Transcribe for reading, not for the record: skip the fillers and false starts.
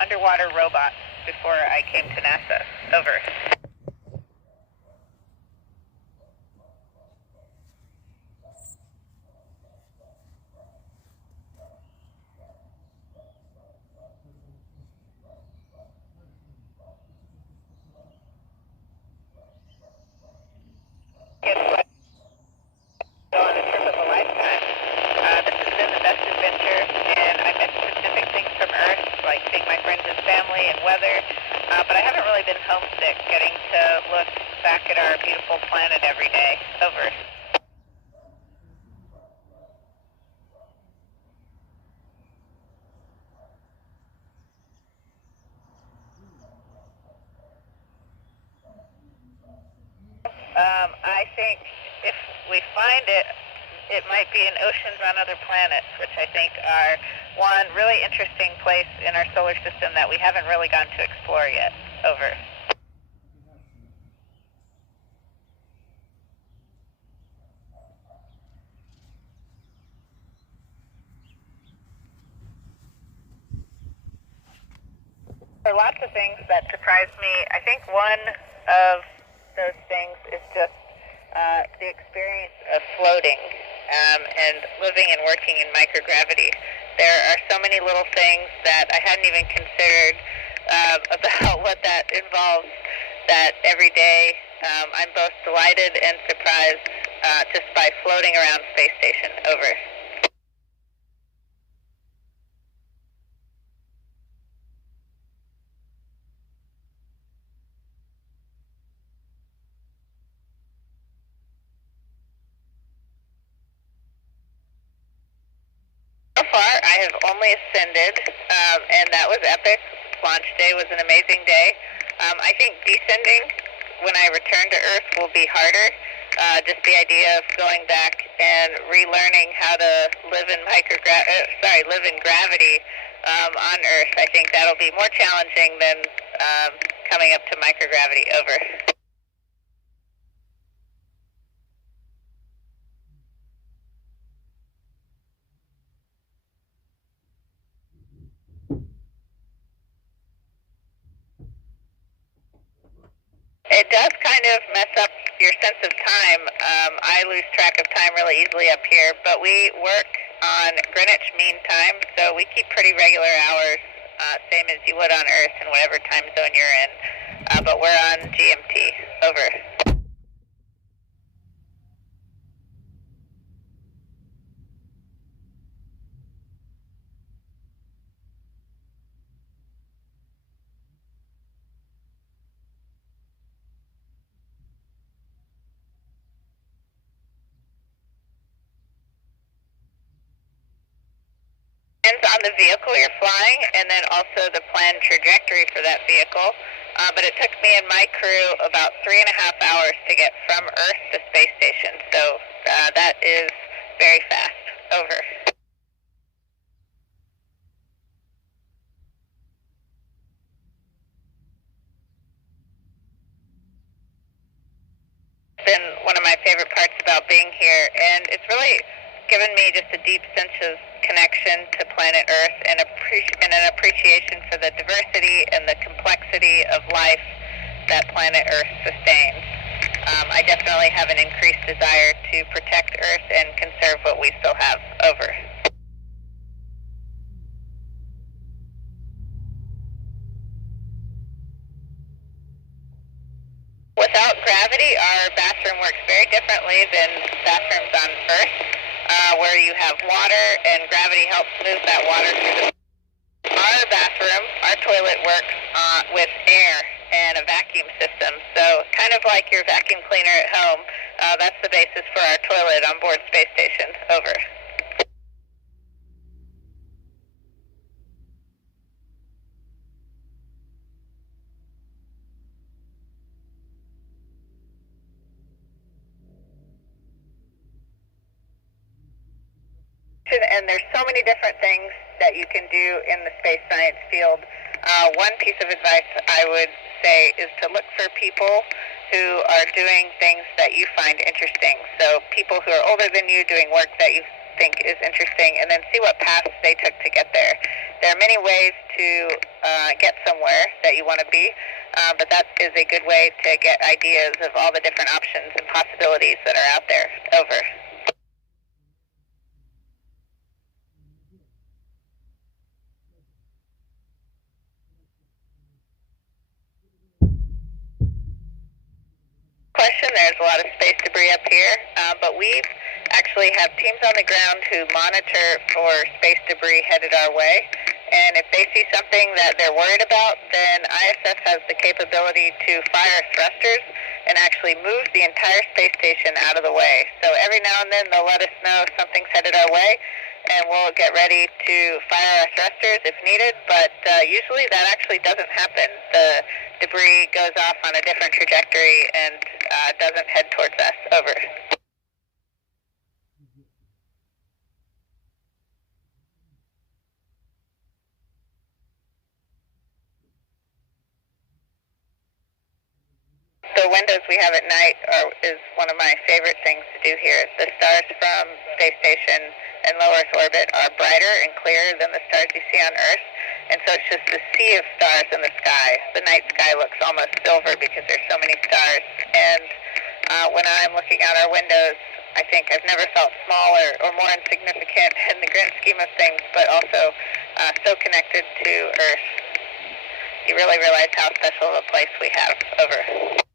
underwater robots before I came to NASA. Over. On a trip of a lifetime. This has been the best adventure, and I miss specific things from Earth, like seeing my friends and family and weather, but I haven't really been homesick, getting to look back at our beautiful planet every day. Over. I think if we find it, it might be in oceans on other planets, which I think are one really interesting place in our solar system that we haven't really gone to explore yet. Over. There are lots of things that surprised me. I think one of those things is just the experience of floating and living and working in microgravity. There are so many little things that I hadn't even considered about what that involves, that every day I'm both delighted and surprised just by floating around space station. Over. So far, I have only ascended, and that was epic. Launch day was an amazing day. I think descending, when I return to Earth, will be harder. Just the idea of going back and relearning how to live in live in gravity on Earth. I think that'll be more challenging than coming up to microgravity. Over. It does kind of mess up your sense of time. I lose track of time really easily up here, but we work on Greenwich Mean Time, so we keep pretty regular hours, same as you would on Earth in whatever time zone you're in, but we're on GMT. Over. Depends on the vehicle you're flying, and then also the planned trajectory for that vehicle. But it took me and my crew about 3.5 hours to get from Earth to space station, so that is very fast. Over. It's been one of my favorite parts about being here, and it's really given me just a deep sense of connection to planet Earth and an appreciation for the diversity and the complexity of life that planet Earth sustains. I definitely have an increased desire to protect Earth and conserve what we still have. Over. Without gravity, our bathroom works very differently than bathrooms on Earth, where you have water and gravity helps move that water through the... Our bathroom, our toilet works with air and a vacuum system, so kind of like your vacuum cleaner at home, that's the basis for our toilet on board space station. Over. And there's so many different things that you can do in the space science field. One piece of advice I would say is to look for people who are doing things that you find interesting. So people who are older than you doing work that you think is interesting, and then see what paths they took to get there. there are many ways to get somewhere that you want to be, but that is a good way to get ideas of all the different options and possibilities that are out there. Over. Question. There's a lot of space debris up here, but we actually have teams on the ground who monitor for space debris headed our way, and if they see something that they're worried about, then ISS has the capability to fire thrusters and actually move the entire space station out of the way. So every now and then they'll let us know something's headed our way, and we'll get ready to fire our thrusters if needed, but usually that actually doesn't happen. The debris goes off on a different trajectory and doesn't head towards us. Over. The windows we have at night is one of my favorite things to do here. The stars from space station and low Earth orbit are brighter and clearer than the stars you see on Earth, and so it's just a sea of stars in the sky. The night sky looks almost silver because there's so many stars, and when I'm looking out our windows, I think I've never felt smaller or more insignificant in the grand scheme of things, but also so connected to Earth. You really realize how special of a place we have. Over.